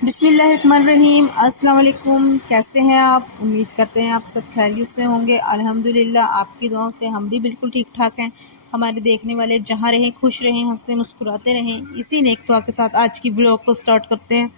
बिस्मिल्लाहिर्रहमानिर्रहीम। अस्सलाम वालेकुम। कैसे हैं आप? उम्मीद करते हैं आप सब खैरियत से होंगे। अल्हम्दुलिल्लाह आपकी दुआओं से हम भी बिल्कुल ठीक ठाक हैं। हमारे देखने वाले जहाँ रहें खुश रहें, हंसते मुस्कुराते रहें। इसी नेक दुआ के साथ आज की व्लॉग को स्टार्ट करते हैं।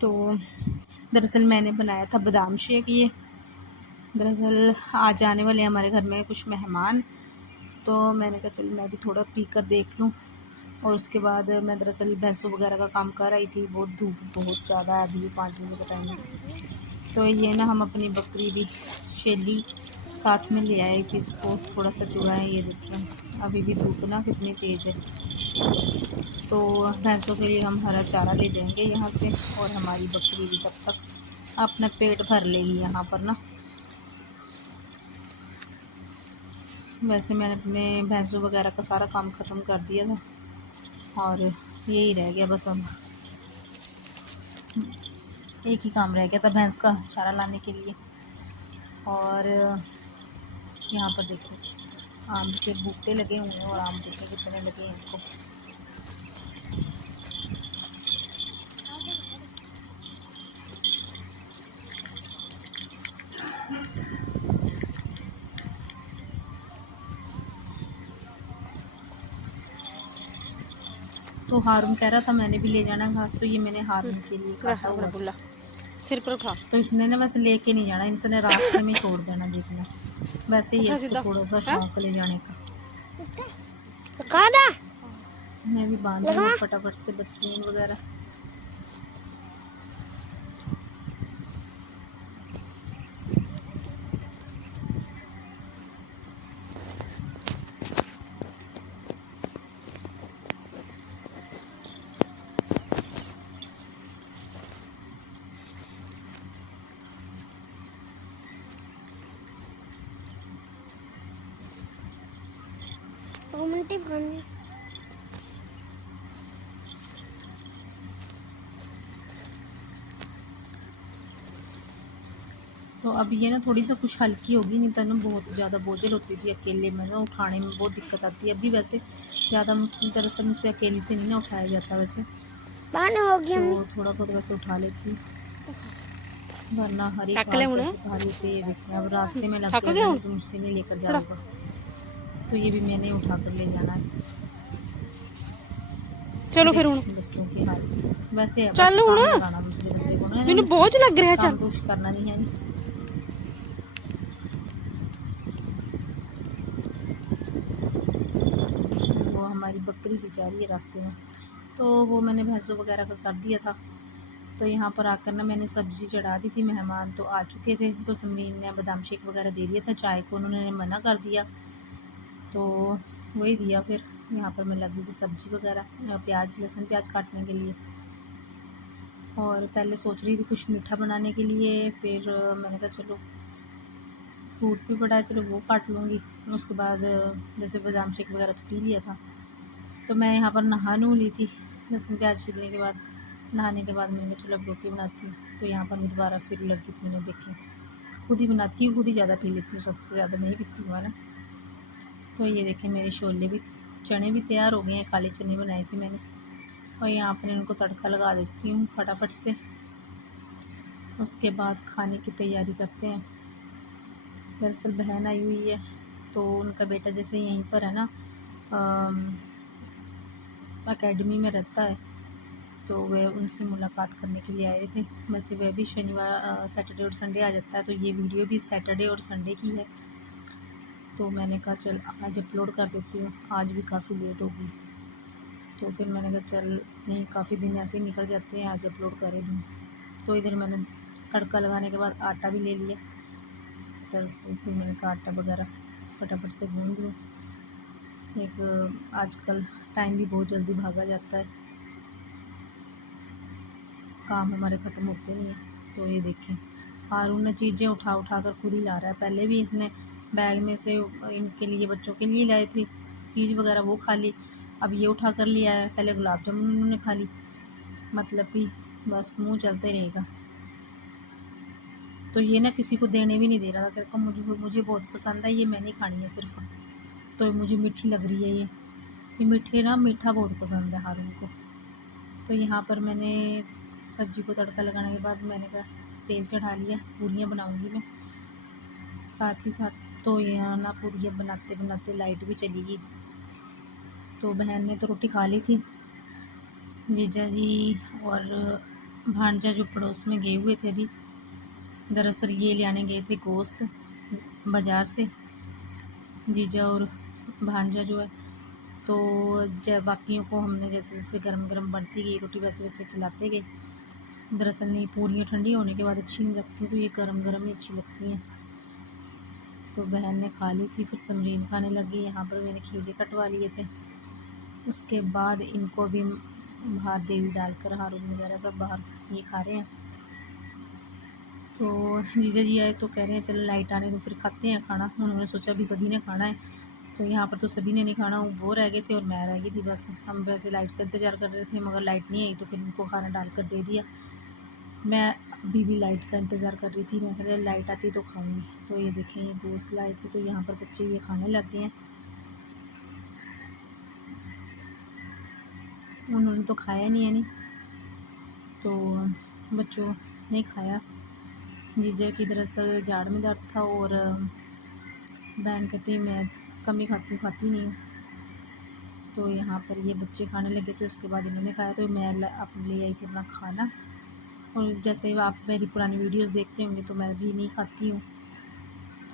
तो दरअसल मैंने बनाया था बादाम शेक। ये दरअसल आज आने वाले हमारे घर में कुछ मेहमान, तो मैंने कहा चलो मैं भी थोड़ा पी कर देख लूँ। और उसके बाद मैं दरअसल भैंसों वगैरह का काम कर रही थी। बहुत धूप बहुत ज़्यादा है, अभी 5 बजे का टाइम है। तो ये ना हम अपनी बकरी भी शेली साथ में ले आए, फिर इसको थोड़ा सा चुराएं। ये देखिए अभी भी धूप ना कितनी तेज़ है। तो भैंसों के लिए हम हरा चारा ले जाएंगे यहाँ से, और हमारी बकरी भी तब तक अपना पेट भर लेगी यहाँ पर ना। वैसे मैंने अपने भैंसों वगैरह का सारा काम ख़त्म कर दिया था, और यही रह गया बस। अब एक ही काम रह गया था भैंस का चारा लाने के लिए। और यहाँ पर देखिए आम के बूटे लगे हुए हैं, और आम देखिए कितने लगे हैं इनको। तो हारून कह रहा था मैंने भी ले जाना घास, तो ये मैंने हारून के लिए काटा हुआ। सिर पर उठा। तो इसने ना वैसे लेके नहीं जाना, इसने रास्ते में छोड़ देना देखना। वैसे ही इसको थोड़ा सा शौक ले जाने का। मैं भी बांध दूँ फटाफट से बरसीन वगैरह। तो अब ये ना थोड़ी सा कुछ हल्की होगी, नहीं तो ना बहुत ज़्यादा बोझल होती थी अकेले में ना, उठाने में बहुत दिक्कत आती है। अभी वैसे ज़्यादा दरअसल मुझसे अकेले से नहीं ना उठाया जाता वैसे, तो थोड़ा बहुत वैसे उठा लेती, वरना हरी घास जैसे खा लेते। देखिए अब रास्ते में लग गया तो मुझसे नहीं लेकर जाऊँगा, तो ये भी मैंने उठा कर ले जाना है। चलो फिर बच्चों की हाल वैसे चल काम लगाना दूसरे बंदे को ना, मैंने बोझ लग रहा है। काम कुछ करना नहीं है। वो हमारी बकरी भी जा रही है रास्ते में, तो वो मैंने भैंसों वगैरह का कर दिया था। तो यहाँ पर आकर ना मैंने सब्ज़ी चढ़ा दी थी। मेहमान तो आ चुके थे, तो समरीन ने बादाम शेक वगैरह दे दिया था। चाय को उन्होंने मना कर दिया, तो वही दिया। फिर यहाँ पर मैं लगी थी सब्ज़ी वगैरह, प्याज लहसुन प्याज काटने के लिए। और पहले सोच रही थी कुछ मीठा बनाने के लिए, फिर मैंने कहा चलो फ्रूट भी पड़ा है, चलो वो काट लूँगी। उसके बाद जैसे बादाम शेक वगैरह तो पी लिया था, तो मैं यहाँ पर नहा नू ली थी। लहसुन प्याज छीलने के बाद, नहाने के बाद मैंने चलो अब रोटी बनाती हूँ। तो यहाँ पर मैं दोबारा फिर लगी थी, मैंने देखी खुद ही बनाती हूँ, खुद ही ज़्यादा पी लेती हूँ, सबसे ज़्यादा मैं ही पीती हूँ ना। तो ये देखें मेरे छोले भी, चने भी तैयार हो गए हैं। काले चने बनाए थे मैंने, और यहाँ पर इनको तड़का लगा देती हूँ फटाफट से। उसके बाद खाने की तैयारी करते हैं। दरअसल बहन आई हुई है, तो उनका बेटा जैसे यहीं पर है ना, एकेडमी में रहता है, तो वह उनसे मुलाकात करने के लिए आए थे। वैसे वह भी शनिवार सैटरडे और संडे आ जाता है, तो ये वीडियो भी सैटरडे और संडे की है। तो मैंने कहा चल आज अपलोड कर देती हूँ, आज भी काफ़ी लेट होगी। तो फिर मैंने कहा चल नहीं, काफ़ी दिन ऐसे ही निकल जाते हैं, आज अपलोड कर दूँ। तो इधर मैंने तड़का लगाने के बाद आटा भी ले लिया, तो फिर मैंने कहा आटा वगैरह फटाफट से गूँध लूँ। एक आजकल टाइम भी बहुत जल्दी भागा जाता है, काम हमारे ख़त्म होते नहीं हैं। तो ये देखें हारून ने चीज़ें उठा उठा कर खुद ही ला रहा है। पहले भी इसने बैग में से इनके लिए बच्चों के लिए लाई थी चीज़ वगैरह, वो खा ली। अब ये उठा कर लिया है, पहले गुलाब जामुन उन्होंने खा ली। मतलब भी बस मुँह चलते रहेगा। तो ये ना किसी को देने भी नहीं दे रहा था। कहता मुझे बहुत पसंद है ये, मैं नहीं खानी है सिर्फ, तो मुझे मीठी लग रही है ये मीठा बहुत पसंद है हारून को। तो यहाँ पर मैंने सब्ज़ी को तड़का लगाने के बाद मैंने कहा तेल चढ़ा लिया, पूरियाँ बनाऊँगी मैं साथ ही साथ। तो यहाँ ना पूरियाँ बनाते बनाते लाइट भी चली गई। तो बहन ने तो रोटी खा ली थी, जीजा जी और भांजा जो पड़ोस में गए हुए थे अभी, दरअसल ये लाने गए थे गोश्त बाज़ार से, जीजा और भांजा जो है। तो जब बाकियों को हमने जैसे जैसे गरम गरम बनती गई रोटी वैसे वैसे खिलाते गए। दरअसल नहीं, पूरियाँ ठंडी होने के बाद अच्छी नहीं लगती, तो ये गरम गरम ही अच्छी लगती हैं। तो बहन ने खा ली थी, फिर समरीन खाने लगी। यहाँ पर मैंने खीरे कटवा लिए थे। उसके बाद इनको भी बाहर देवी डालकर हारून वगैरह सब बाहर ये खा रहे हैं। तो जीजा जी आए तो कह रहे हैं चलो लाइट आने दो फिर खाते हैं खाना। उन्होंने सोचा अभी सभी ने खाना है, तो यहाँ पर तो सभी ने नहीं खाना, वो रह गए थे और मैं रह गई थी बस। हम वैसे लाइट का इंतज़ार कर रहे थे मगर लाइट नहीं आई, तो फिर उनको खाना डाल कर दे दिया। मैं अभी भी लाइट का इंतज़ार कर रही थी, मैं कह रही लाइट आती तो खाऊंगी। तो ये देखें, ये गोश्त लाए थे, तो यहाँ पर बच्चे ये खाने लग गए हैं। उन्होंने तो खाया नहीं है, नहीं तो बच्चों ने खाया। जीजा की दरअसल जाड़ में दर्द था और बहन कहती मैं कम ही खाती नहीं हूँ। तो यहाँ पर ये बच्चे खाने लगे थे, उसके बाद इन्होंने खाया। तो मैं अपने ले आई थी अपना खाना। और जैसे आप मेरी पुरानी वीडियोस देखते होंगे तो मैं भी नहीं खाती हूँ।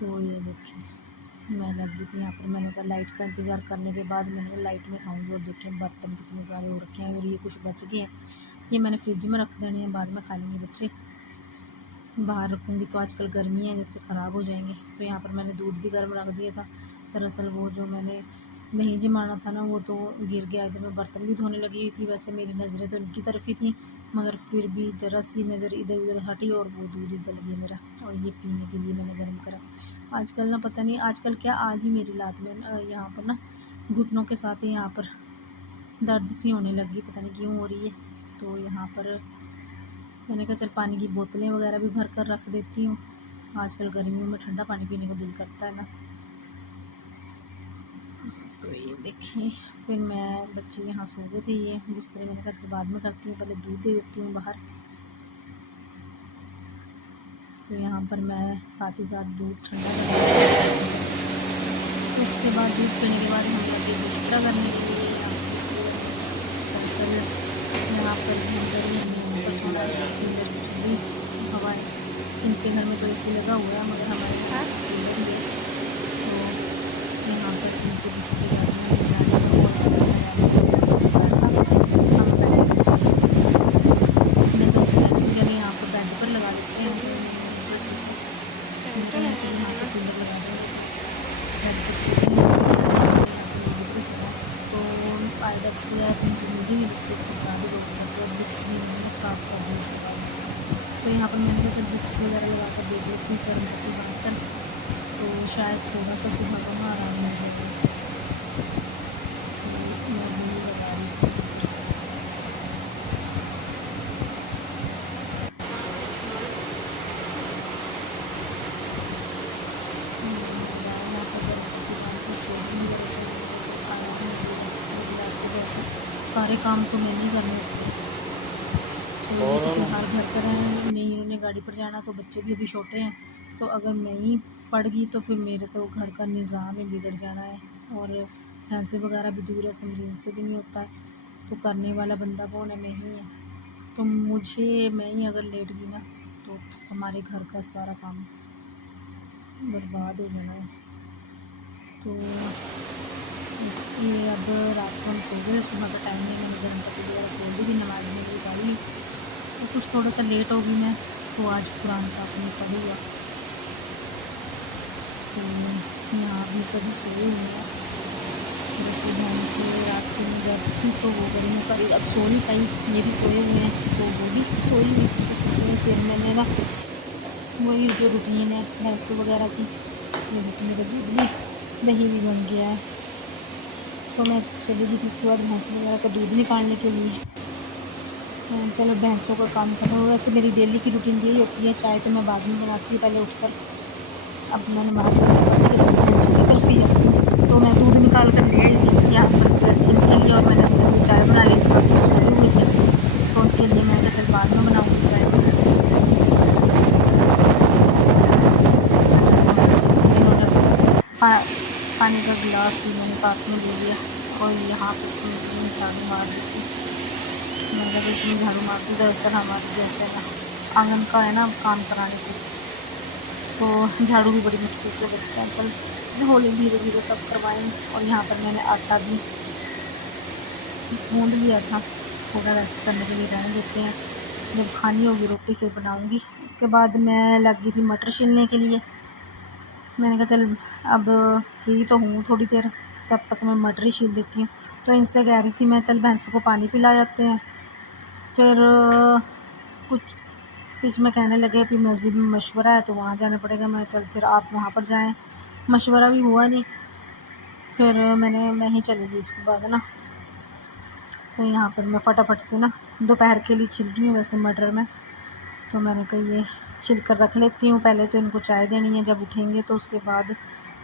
तो ये देखिए मैं लग गई थी यहाँ पर। मैंने कहा लाइट का इंतज़ार करने के बाद मैंने कहा लाइट में खाऊंगी। और देखें बर्तन कितने सारे हो रखे हैं और ये कुछ बच गए हैं, ये मैंने फ्रिज में रख देने हैं, बाद में खा लेंगे बच्चे। बाहर रखूँगी तो आजकल गर्मी है, जैसे ख़राब हो जाएंगे। तो यहाँ पर मैंने दूध भी गर्म रख दिया था। दरअसल वो जो मैंने नहीं जमाना था ना, वो तो गिर गया। इधर मैं बर्तन भी धोने लगी हुई थी, वैसे मेरी नज़रें तो इनकी तरफ ही थी, मगर फिर भी ज़रा सी नज़र इधर उधर हटी और वो दूध उबल गया मेरा। और ये पीने के लिए मैंने गर्म करा। आजकल ना पता नहीं, आजकल क्या, आज ही मेरी लात में यहाँ पर ना घुटनों के साथ ही यहाँ पर दर्द सी होने लगी, पता नहीं क्यों हो रही है। तो यहाँ पर मैंने कहा चल पानी की बोतलें वगैरह भी भर कर रख देती हूँ, आजकल गर्मियों में ठंडा पानी पीने को दिल करता है ना। तो ये देखिए, फिर मैं बच्चे यहाँ सो गए थे, ये बिस्तर मैंने कहा चल बाद में करती हूँ, पहले दूध दे देती हूँ बाहर। तो यहाँ पर मैं साथ ही साथ दूध ठंडा कर, उसके बाद दूध पीने के बाद हम लगे बिस्तरा करने के लिए। दरअसल यहाँ पर ठंडी हवा है, इनके घर में तो एसी लगा हुआ है मगर हमारे यहाँ कूलर ही है। तो यहाँ पर इनके बिस्तर मैं तो जने यहाँ पर बेड पर लगा लेते हैं, यहाँ से कूलर लगा दें बेड पर सोना। तो पायडेक्स वगैरह तो ज़रूरी है, बच्चे को खराब ही लोग विक्स भी नहीं खराब कर दें उसके बाद। तो यहाँ पर मैंने कहा जब विक्स वगैरह लगा कर देख लेती हूँ गर्म की बर्तन, तो शायद थोड़ा सा सुबह को ना आराम मिल जाएगा। तो मैं भी लगा रही थी। सारे काम तो मैं नहीं करने तो हर घर पर है नहीं, इन्होंने गाड़ी पर जाना, तो बच्चे भी अभी छोटे हैं। तो अगर मैं ही पड़ गई तो फिर मेरे तो घर का निज़ाम ही बिगड़ जाना है। और भैंसे वगैरह भी दूर है, समरीन से भी नहीं होता है, तो करने वाला बंदा कौन है, मैं ही है। तो मुझे, मैं ही अगर लेट गई ना तो हमारे घर का सारा काम बर्बाद हो जाना है। तो ये अब रात को हम सो गए, सुबह का टाइम में मैंने गर्म पत्ती वगैरह खोल दी थी, नमाज़ में भी पढ़ ली। तो कुछ थोड़ा सा लेट हो गई मैं, तो आज कुरान पाक में पढ़ हुआ। तो यहाँ भी सभी सोए हुए हैं, जैसे बहन की रात से नहीं दर्द थी तो वो गई मैं सारी, अब सो नहीं पाई, ये भी सोए हुए हैं तो वो भी सोई हुई थी। तो इसलिए फिर मैंने ना वही जो रूटीन है भैंसों वगैरह की, ये मेरा दूध भी दही भी बन गया है। तो मैं चली गई थी उसके बाद भैंस वगैरह का दूध निकालने के लिए। चलो भैंसों का काम करना हो, वैसे मेरी डेली की रूटीन यही होती है। चाय तो मैं बाद में बनाती हूँ, पहले उठकर अब मैंने नमाज़ भैंसों की तरफ ही जाती हूँ। तो मैं दूध निकाल कर ले आई थी यहाँ पर इनके लिए, और मैंने अंदर में चाय बना ली थी, बाकी सोए हुए थे। पानी का गिलास भी मैंने साथ में ले लिया। और यहाँ पर सिमरन झाड़ू मार रही थी। मैंने भी इतनी झाड़ू मार दी। दरअसल हमारे जैसे ना आंगन का है ना काम कराने के लिए, तो झाड़ू भी बड़ी मुश्किल से बचता है। चल होली धीरे धीरे सब करवाएंगे। और यहाँ पर मैंने आटा भी गूँध लिया था, थोड़ा रेस्ट करने के लिए रहने देते हैं, जब खानी होगी रोटी फिर बनाऊंगी। उसके बाद मैं लगी थी मटर छीलने के लिए। मैंने कहा चल अब फ्री तो हूँ थोड़ी देर, तब तक मैं मटर ही छील देती हूँ। तो इनसे कह रही थी मैं चल भैंसों को पानी पिला जाते हैं। फिर कुछ बीच में कहने लगे कि मस्जिद में मशवरा है तो वहाँ जाना पड़ेगा। मैं चल फिर आप वहाँ पर जाएं। मशवरा भी हुआ नहीं, फिर मैं ही चली गई उसके बाद ना। तो यहाँ पर मैं फटाफट से ना दोपहर के लिए छिल रही हूँ वैसे मटर में। तो मैंने कहा ये छिल कर रख लेती हूँ, पहले तो इनको चाय देनी है, जब उठेंगे तो उसके बाद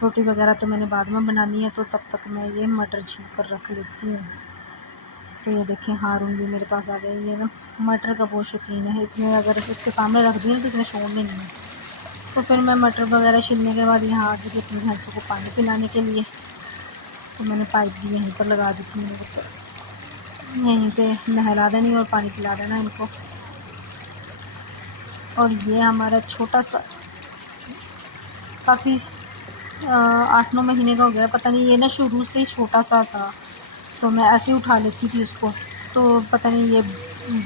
रोटी वगैरह तो मैंने बाद में बनानी है, तो तब तक मैं ये मटर छिल कर रख लेती हूँ। तो ये देखें हारून भी मेरे पास आ गई। ये ना मटर का बहुत शौकीन है, इसने अगर इसके सामने रख दिया तो इसने छोड़ने नहीं है। तो फिर मैं मटर वगैरह छिलने के बाद यहाँ आ गई थी अपनी भैंसों को पानी पिलाने के लिए। तो मैंने पाइप भी यहीं पर लगा दी थी। मैंने बच्चा यहीं से नहला देनी और पानी पिला देना इनको। और ये हमारा छोटा सा काफ़ी 8-9 महीने का हो गया, पता नहीं ये ना शुरू से ही छोटा सा था, तो मैं ऐसे ही उठा लेती थी इसको। तो पता नहीं ये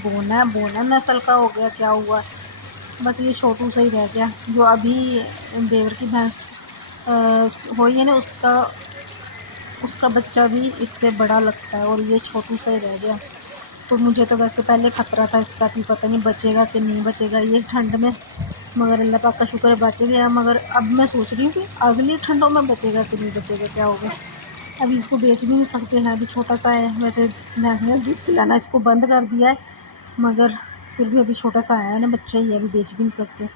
बोना नस्ल का हो गया क्या हुआ, बस ये छोटू सा ही रह गया। जो अभी देवर की भैंस हुई है ना उसका बच्चा भी इससे बड़ा लगता है, और ये छोटू सा ही रह गया। तो मुझे तो वैसे पहले खतरा था इसका कि पता नहीं बचेगा कि नहीं बचेगा ये ठंड में, मगर अल्लाह पाक का शुक्र है बच गया। मगर अब मैं सोच रही हूँ कि अगली ठंडों में बचेगा कि नहीं बचेगा, क्या होगा। अभी इसको बेच भी नहीं सकते हैं, अभी छोटा सा है। वैसे भैंस ने दूध पिलाना इसको बंद कर दिया है, मगर फिर भी अभी छोटा सा है ना, बच्चा ही है, अभी बेच भी नहीं सकते।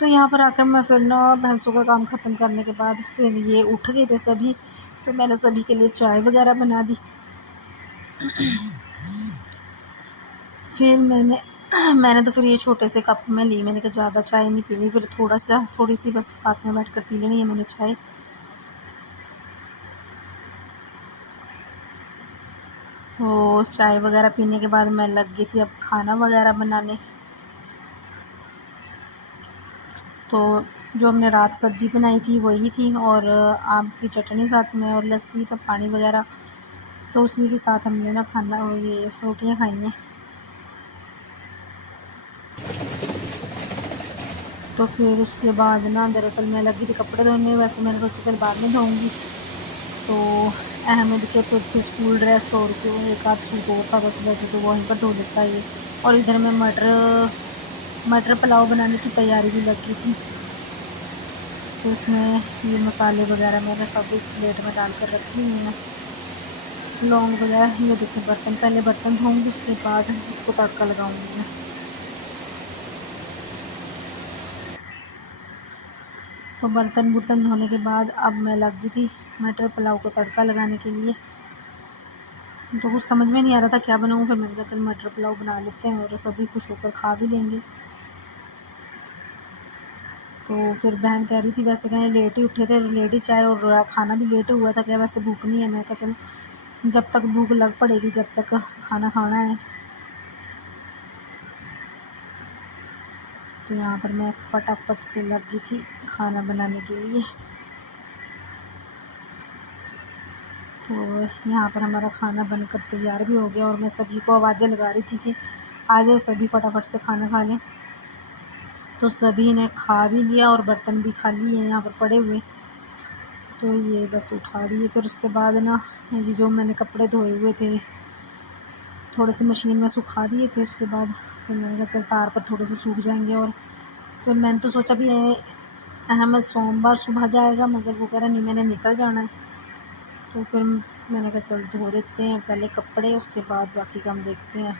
तो यहाँ पर आकर मैं फिर ना भैंसों का काम ख़त्म करने के बाद फिर ये उठ गए थे सभी, तो मैंने सभी के लिए चाय वगैरह बना दी। फिर मैंने तो फिर ये छोटे से कप में ली। मैंने कहा ज़्यादा चाय नहीं पीनी, फिर थोड़ी सी बस साथ में बैठकर पी लेनी है मैंने चाय। तो चाय वगैरह पीने के बाद मैं लग गई थी अब खाना वगैरह बनाने। तो जो हमने रात सब्ज़ी बनाई थी वही थी, और आम की चटनी साथ में, और लस्सी था, पानी वगैरह, तो उसी के साथ हमने ना खाना ये रोटियां खाई हैं। तो फिर उसके बाद ना दरअसल मैं लगी थी कपड़े धोने, वैसे मैंने सोचा चल बाद में धोऊंगी। तो अहमद के फिर थे स्कूल ड्रेस और एक आध सूट और था बस, वैसे तो वहीं पर धो लेता ये। और इधर मैं मटर पुलाव बनाने की तैयारी भी लगी थी। तो इसमें ये मसाले वगैरह मैंने सब एक प्लेट में डाल कर रख ली हैं, लौंग वगैरह। ये देखिए पहले बर्तन धोऊंगी, उसके बाद इसको तड़का लगाऊंगी मैं। तो बर्तन धोने के बाद अब मैं लगी थी मटर पुलाव को तड़का लगाने के लिए। तो कुछ समझ में नहीं आ रहा था क्या बनाऊँ, फिर मैंने कहा चल मटर पुलाव बना लेते हैं और सभी खुश होकर खा भी लेंगे। तो फिर बहन कह रही थी वैसे कहें लेट ही उठे थे, लेट ही चाय और खाना भी लेट हुआ था, क्या वैसे भूख नहीं है। मैं कहा चल जब तक भूख लग पड़ेगी जब तक खाना खाना है। तो यहाँ पर मैं फटाफट से लगी थी खाना बनाने के लिए। तो यहाँ पर हमारा खाना बनकर तैयार भी हो गया, और मैं सभी को आवाज़ें लगा रही थी कि आ जाए सभी फटाफट से खाना खा लें। तो सभी ने खा भी लिया और बर्तन भी खाली हैं यहाँ पर पड़े हुए। तो ये बस उठा दिए। फिर उसके बाद ना ये जो मैंने कपड़े धोए हुए थे थोड़े से मशीन में सुखा दिए थे। उसके बाद फिर मैंने कहा चल तार पर थोड़े से सूख जाएंगे। और फिर मैंने तो सोचा भी अहमद सोमवार सुबह जाएगा, मगर वो कह रहा नहीं मैंने निकल जाना है। तो फिर मैंने कहा चल धो देते हैं पहले कपड़े, उसके बाद बाकी काम देखते हैं।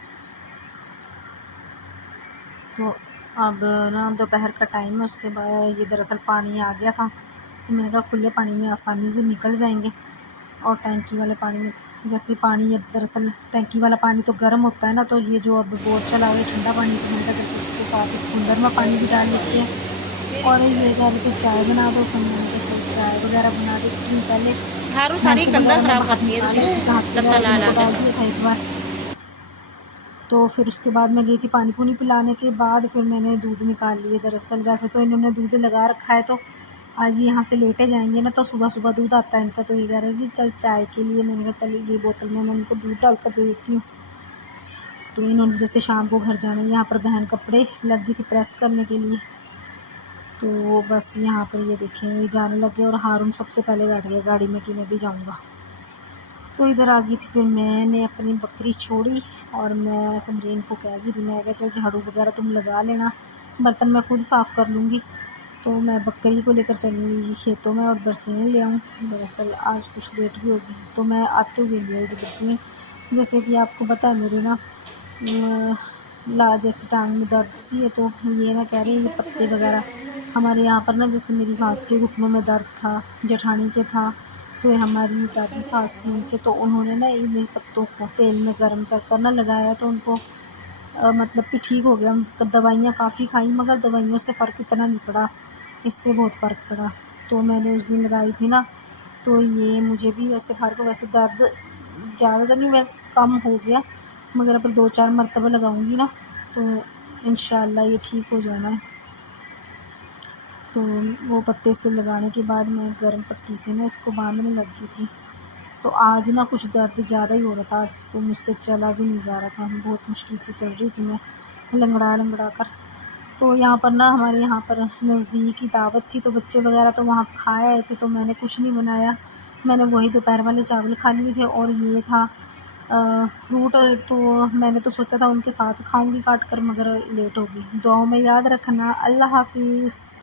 तो अब ना दोपहर का टाइम है, उसके बाद ये दरअसल पानी आ गया था, तो मैंने कहा खुले पानी में आसानी से निकल जाएंगे। और टैंकी वाले पानी में जैसे पानी है, दरअसल टैंकी वाला पानी तो गर्म होता है ना, तो ये जो अब बोर चला हुआ है ठंडा पानी तो मैंने कहा इसके साथ एक कूलर में पानी भी डाल लेते हैं। और ये कह रहे थे चाय बना दो, तो मैंने कहा चल चाय वगैरह बना देती हूँ पहले। हारू सारी भैंस कंधा वगैरह मैं खराब बाहर करती है निकाल लेती, घास लत्ता वगैरह भी ला ला उनको के। डाल दिया था एक बार। तो फिर उसके बाद मैं गई थी पानी पूनी पिलाने के बाद फिर मैंने दूध निकाल लिए। दरअसल वैसे तो इन्होंने दूध लगा रखा है, तो आज यहाँ से लेटे जाएंगे ना, तो सुबह सुबह दूध आता है इनका, तो ये कह रहे जी चल चाय के लिए। मैंने कहा चलो ये बोतल में मैं इनको दूध डाल कर दे देती हूँ। तो इन्होंने जैसे शाम को घर जाना है, यहाँ पर बहन कपड़े लग गई थी प्रेस करने के लिए, तो बस यहाँ पर ये देखें ये जाने लगे और हारून सबसे पहले बैठ गया गाड़ी में कि मैं भी जाऊँगा। तो इधर आ गई थी, फिर मैंने अपनी बकरी छोड़ी और मैं समरीन को कह गई थी, मैं कहा चल झाड़ू वगैरह तुम लगा लेना, बर्तन मैं खुद साफ़ कर लूँगी। तो मैं बकरी को लेकर चली खेतों में और बरसीन ले आऊँ। दरअसल आज कुछ लेट भी होगी, तो मैं आते हुए ले आई थी बरसीन। जैसे कि आपको पता है मेरी ना जैसे टांग में दर्द सी है, तो ये ना कह रहे हैं ये पत्ते वगैरह हमारे यहाँ पर ना, जैसे मेरी सास के घुटनों में दर्द था, जेठानी के था, फिर हमारी दादी सास थी उनके, तो उन्होंने ना इन पत्तों को तेल में गर्म कर कर ना लगाया, तो उनको मतलब कि ठीक हो गया। दवाइयाँ काफ़ी खाई मगर दवाइयों से फ़र्क इतना नहीं पड़ा, इससे बहुत फ़र्क पड़ा। तो मैंने उस दिन लगाई थी ना, तो ये मुझे भी वैसे फ़र्क, वैसे दर्द ज़्यादा तो नहीं, वैसे कम हो गया, मगर अब 2-4 मरतबा लगाऊंगी ना तो इंशाल्लाह ये ठीक हो जाना है। तो वो पत्ते से लगाने के बाद मैं गर्म पट्टी से ना इसको बांधने लग गई थी। तो आज ना कुछ दर्द ज़्यादा ही हो रहा था, आज तो मुझसे चला भी नहीं जा रहा था, बहुत मुश्किल से चल रही थी मैं लंगड़ा लंगड़ा कर। तो यहाँ पर ना हमारे यहाँ पर नज़दीक ही दावत थी, तो बच्चे वगैरह तो वहाँ खा आए थे, तो मैंने कुछ नहीं बनाया, मैंने वही दोपहर वाले चावल खा लिए थे और ये था फ्रूट। तो मैंने तो सोचा था उनके साथ खाऊंगी काट कर, मगर लेट हो गई। दुआओं में याद रखना। अल्लाह हाफिज़।